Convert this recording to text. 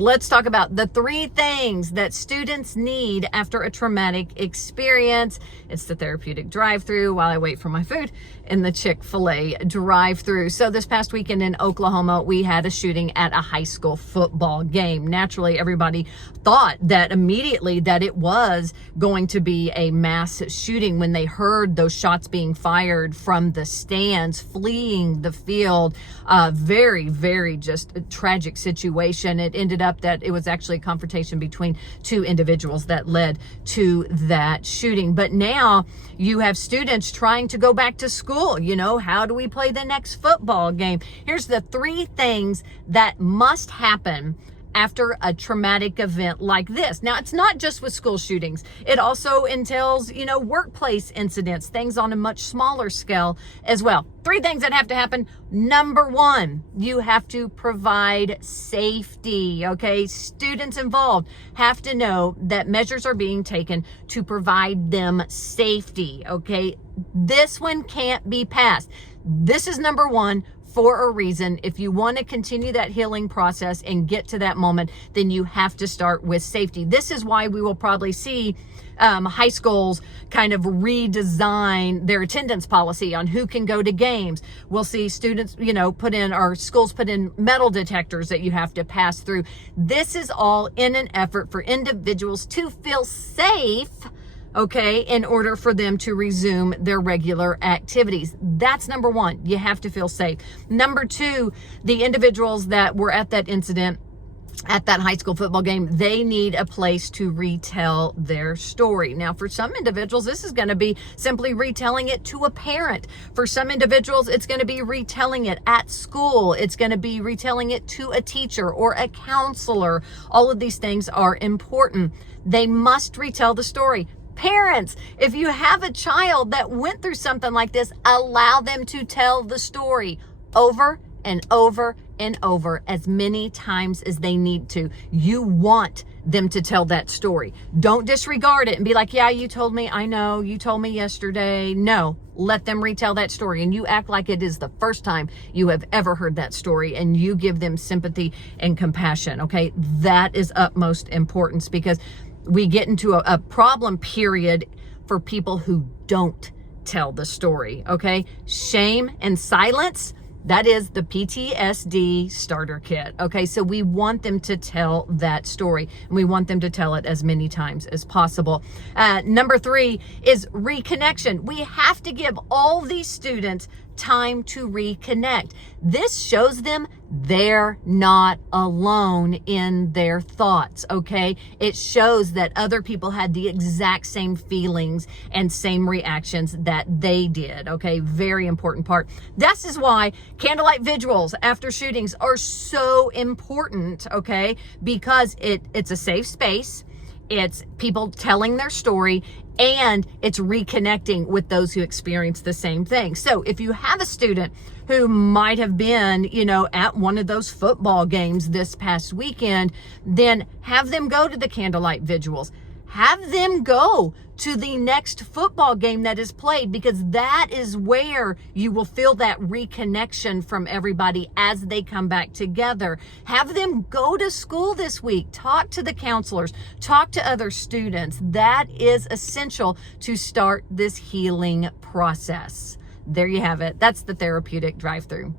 let's talk about the 3 things that students need after a traumatic experience. It's the Therapeutic Drive-Thru while I wait for my food in the Chick-fil-A Drive-Thru. So this past weekend in Oklahoma, we had a shooting at a high school football game. Naturally, everybody thought that immediately that it was going to be a mass shooting when they heard those shots being fired from the stands, fleeing the field. Very, very just a tragic situation. It ended up that it was actually a confrontation between 2 individuals that led to that shooting. But now you have students trying to go back to school. How do we play the next football game? Here's the 3 things that must happen after a traumatic event like this. Now, it's not just with school shootings. It also entails, workplace incidents, things on a much smaller scale as well. 3 things that have to happen. Number 1, you have to provide safety, okay? Students involved have to know that measures are being taken to provide them safety, okay? This one can't be passed. This is number 1. For a reason. If you want to continue that healing process and get to that moment, then you have to start with safety. This is why we will probably see high schools kind of redesign their attendance policy on who can go to games. We'll see students, schools put in metal detectors that you have to pass through. This is all in an effort for individuals to feel safe, okay, in order for them to resume their regular activities. That's number 1. You have to feel safe. Number 2, the individuals that were at that incident, at that high school football game, they need a place to retell their story. Now, for some individuals, this is going to be simply retelling it to a parent. For some individuals, it's going to be retelling it at school. It's going to be retelling it to a teacher or a counselor. All of these things are important. They must retell the story. Parents, if you have a child that went through something like this, allow them to tell the story over and over and over as many times as they need to. You want them to tell that story. Don't disregard it and be like, yeah, you told me, I know, you told me yesterday. No, let them retell that story, and you act like it is the first time you have ever heard that story, and you give them sympathy and compassion, okay? That is utmost importance, because we get into a problem period for people who don't tell the story, okay? Shame and silence, that is the PTSD starter kit, okay? So we want them to tell that story, and we want them to tell it as many times as possible. Number 3 is reconnection. We have to give all these students time to reconnect. This shows them they're not alone in their thoughts, okay? It shows that other people had the exact same feelings and same reactions that they did, okay? Very important part. This is why candlelight vigils after shootings are so important, okay? Because it's a safe space. It's people telling their story, and it's reconnecting with those who experience the same thing. So if you have a student who might have been, at one of those football games this past weekend, then have them go to the candlelight vigils. Have them go to the next football game that is played, because that is where you will feel that reconnection from everybody as they come back together. Have them go to school this week. Talk to the counselors. Talk to other students. That is essential to start this healing process. There you have it. That's the Therapeutic Drive-Thru.